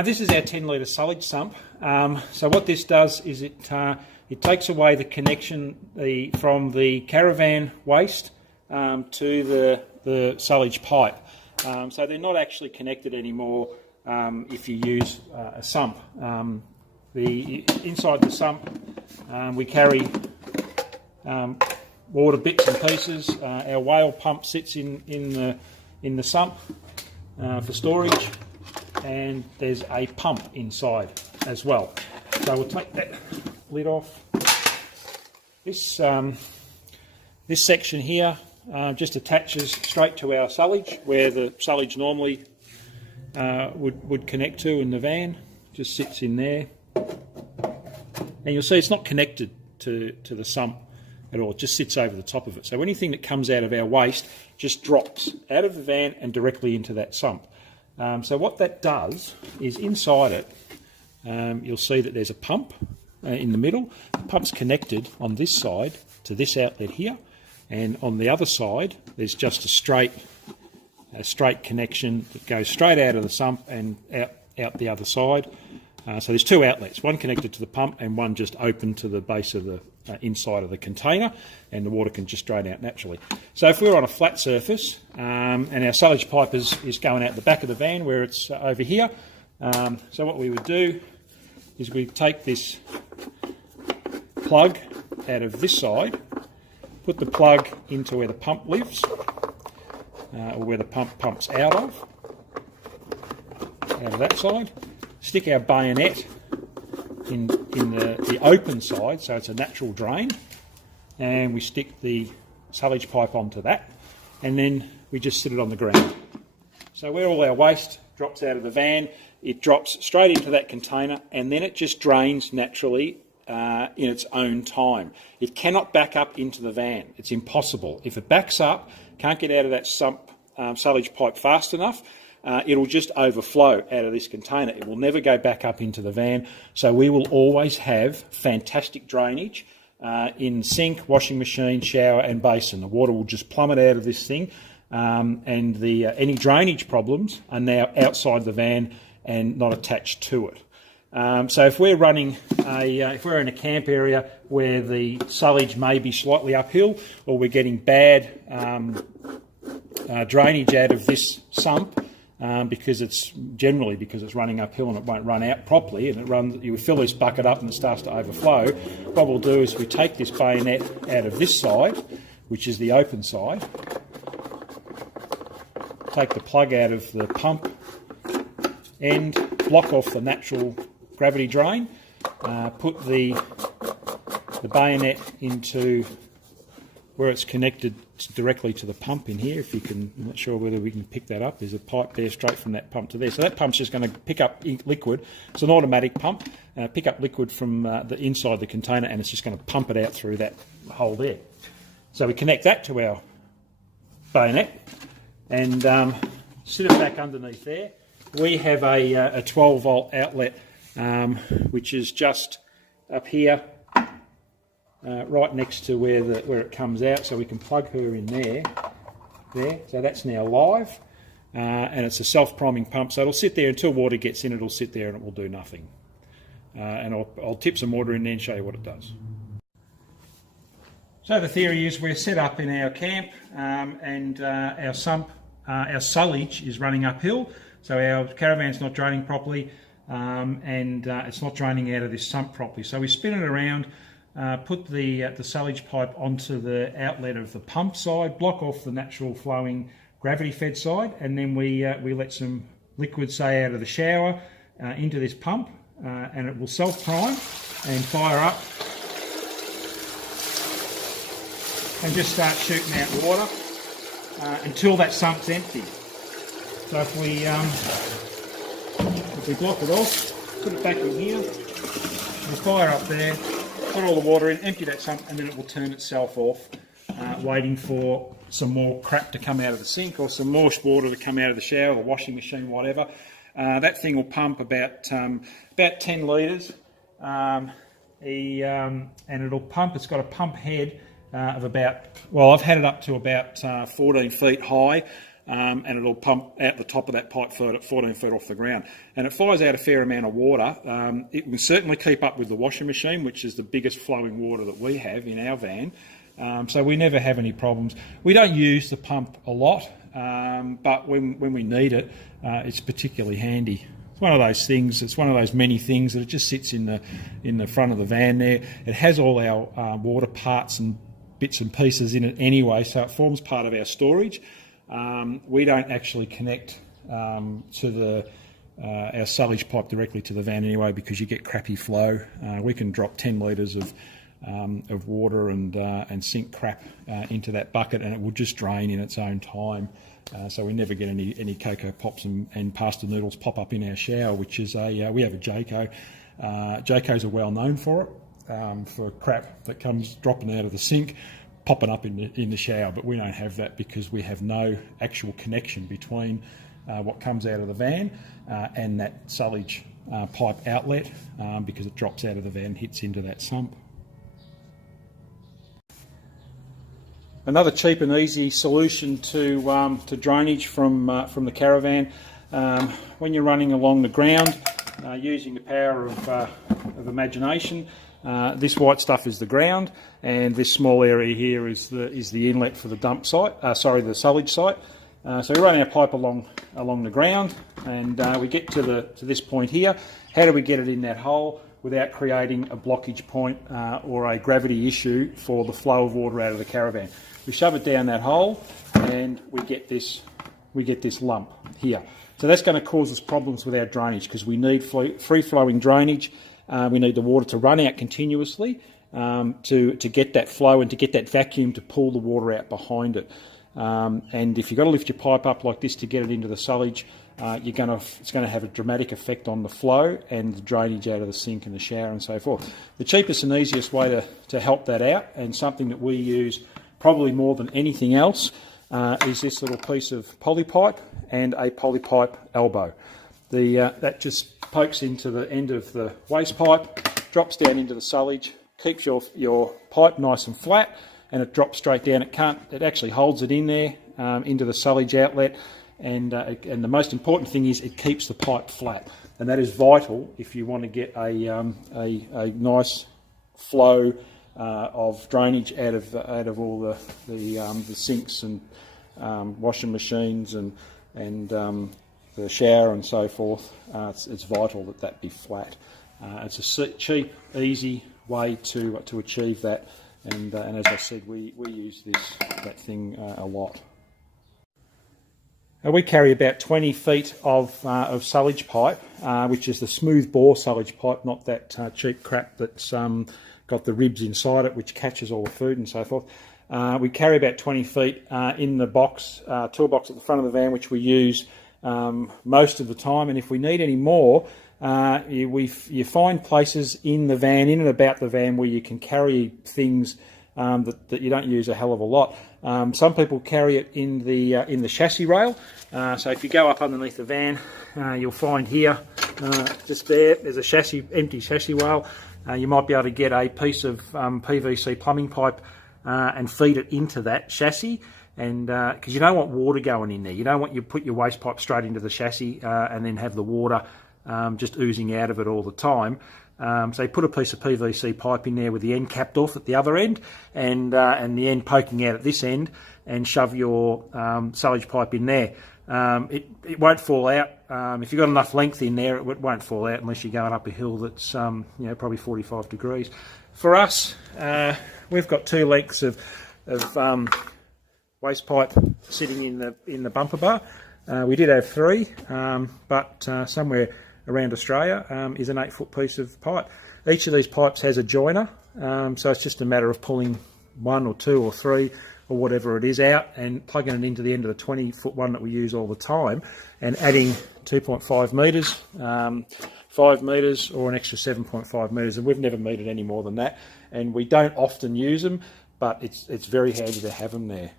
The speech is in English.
This is our 10 litre sullage sump. So what this does is it takes away the connection from the caravan waste to the sullage pipe. So they're not actually connected anymore if you use a sump. Inside the sump we carry water bits and pieces. Our whale pump sits in the sump for storage, and there's a pump inside as well. So we'll take that lid off. This section here just attaches straight to our sullage, where the sullage normally would connect to in the van. Just sits in there, and you'll see it's not connected to the sump at all. It just sits over the top of it. So anything that comes out of our waste just drops out of the van and directly into that sump. So what that does is inside it, you'll see that there's a pump in the middle. The pump's connected on this side to this outlet here, and on the other side there's just a straight connection that goes straight out of the sump and out the other side. So there's two outlets, one connected to the pump and one just open to the base of the inside of the container, and the water can just drain out naturally. So if we're on a flat surface and our sullage pipe is going out the back of the van where it's over here, so what we would do is we take this plug out of this side, put the plug into where the pump lives, or where the pump pumps out of that side, stick our bayonet in the open side, so it's a natural drain, and we stick the sullage pipe onto that, and then we just sit it on the ground. So where all our waste drops out of the van, it drops straight into that container, and then it just drains naturally in its own time. It cannot back up into the van. It's impossible. If it backs up, can't get out of that sump sullage pipe fast enough, it'll just overflow out of this container. It will never go back up into the van. So we will always have fantastic drainage in sink, washing machine, shower and basin. The water will just plummet out of this thing, and any drainage problems are now outside the van and not attached to it. So if we're running if we're in a camp area where the sullage may be slightly uphill, or we're getting bad drainage out of this sump, because it's running uphill and it won't run out properly, and you fill this bucket up and it starts to overflow, what we'll do is we take this bayonet out of this side, which is the open side, take the plug out of the pump end, block off the natural gravity drain, put the bayonet into where it's connected directly to the pump in here. If you can, I'm not sure whether we can pick that up. There's a pipe there straight from that pump to there. So that pump's just going to pick up liquid. It's an automatic pump. Pick up liquid from the inside the container, and it's just going to pump it out through that hole there. So we connect that to our bayonet and sit it back underneath there. We have a 12 volt outlet, which is just up here, right next to where it comes out, so we can plug her in there. So that's now live, and it's a self-priming pump, so it'll sit there until water gets in. It'll sit there and it will do nothing. And I'll tip some water in there and show you what it does. So the theory is we're set up in our camp, and our sullage is running uphill, so our caravan's not draining properly, and it's not draining out of this sump properly. So we spin it around, put the sullage pipe onto the outlet of the pump side, block off the natural flowing gravity fed side, and then we let some liquid, say out of the shower, into this pump, and it will self-prime and fire up and just start shooting out water until that sump's empty. So if we block it off, put it back in here, we'll fire up there, put all the water in, empty that sump, and then it will turn itself off, waiting for some more crap to come out of the sink or some more water to come out of the shower or washing machine, whatever. That thing will pump about 10 litres, and it'll pump. It's got a pump head of about, well, I've had it up to about 14 feet high, and it'll pump out the top of that pipe 14 feet off the ground. And it fires out a fair amount of water. It will certainly keep up with the washing machine, which is the biggest flowing water that we have in our van. So we never have any problems. We don't use the pump a lot, but when we need it, it's particularly handy. It's one of those things. It's one of those many things that it just sits in the front of the van there. It has all our water parts and bits and pieces in it anyway, so it forms part of our storage. We don't actually connect to our sullage pipe directly to the van anyway, because you get crappy flow. We can drop 10 litres of water and sink crap into that bucket, and it will just drain in its own time. So we never get any Cocoa Pops and pasta noodles pop up in our shower, which is we have a Jayco. Jaycos are well known for it, for crap that comes dropping out of the sink, popping up in the shower, but we don't have that because we have no actual connection between what comes out of the van and that sullage pipe outlet, because it drops out of the van and hits into that sump. Another cheap and easy solution to drainage from the caravan, when you're running along the ground using the power of imagination. This white stuff is the ground, and this small area here is the inlet for the dump site. The sullage site. So we run our pipe along the ground, and we get to this point here. How do we get it in that hole without creating a blockage point or a gravity issue for the flow of water out of the caravan? We shove it down that hole, and we get this lump here. So that's going to cause us problems with our drainage, because we need free-flowing drainage. We need the water to run out continuously to get that flow and to get that vacuum to pull the water out behind it. And if you've got to lift your pipe up like this to get it into the sullage, it's going to have a dramatic effect on the flow and the drainage out of the sink and the shower and so forth. The cheapest and easiest way to help that out, and something that we use probably more than anything else, is this little piece of polypipe and a polypipe elbow. That just pokes into the end of the waste pipe, drops down into the sullage, keeps your pipe nice and flat, and it drops straight down. It actually holds it in there into the sullage outlet, and the most important thing is it keeps the pipe flat, and that is vital if you want to get a nice flow of drainage out of all the sinks and washing machines and the shower and so forth. It's vital that be flat. It's a cheap, easy way to achieve that, and as I said, we use that thing a lot. We carry about 20 feet of sullage pipe, which is the smooth bore sullage pipe, not that cheap crap that's got the ribs inside it, which catches all the food and so forth. We carry about 20 feet in the toolbox at the front of the van, which we use most of the time, and if we need any more, you find places in and about the van where you can carry things that you don't use a hell of a lot. Some people carry it in the chassis rail. So if you go up underneath the van, you'll find here, just there's a empty chassis rail. You might be able to get a piece of PVC plumbing pipe and feed it into that chassis, and because you don't want water going in there. You don't want you put your waste pipe straight into the chassis and then have the water just oozing out of it all the time. So you put a piece of PVC pipe in there with the end capped off at the other end, and the end poking out at this end, and shove your sullage pipe in there. It won't fall out. If you've got enough length in there, it won't fall out unless you're going up a hill that's probably 45 degrees. For us, we've got 2 lengths of waste pipe sitting in the bumper bar. We did have 3, but somewhere around Australia is an 8-foot piece of pipe. Each of these pipes has a joiner, so it's just a matter of pulling 1 or 2 or 3 or whatever it is out and plugging it into the end of the 20-foot one that we use all the time, and adding 2.5 metres, 5 metres, or an extra 7.5 metres, and we've never metered any more than that, and we don't often use them, but it's very handy to have them there.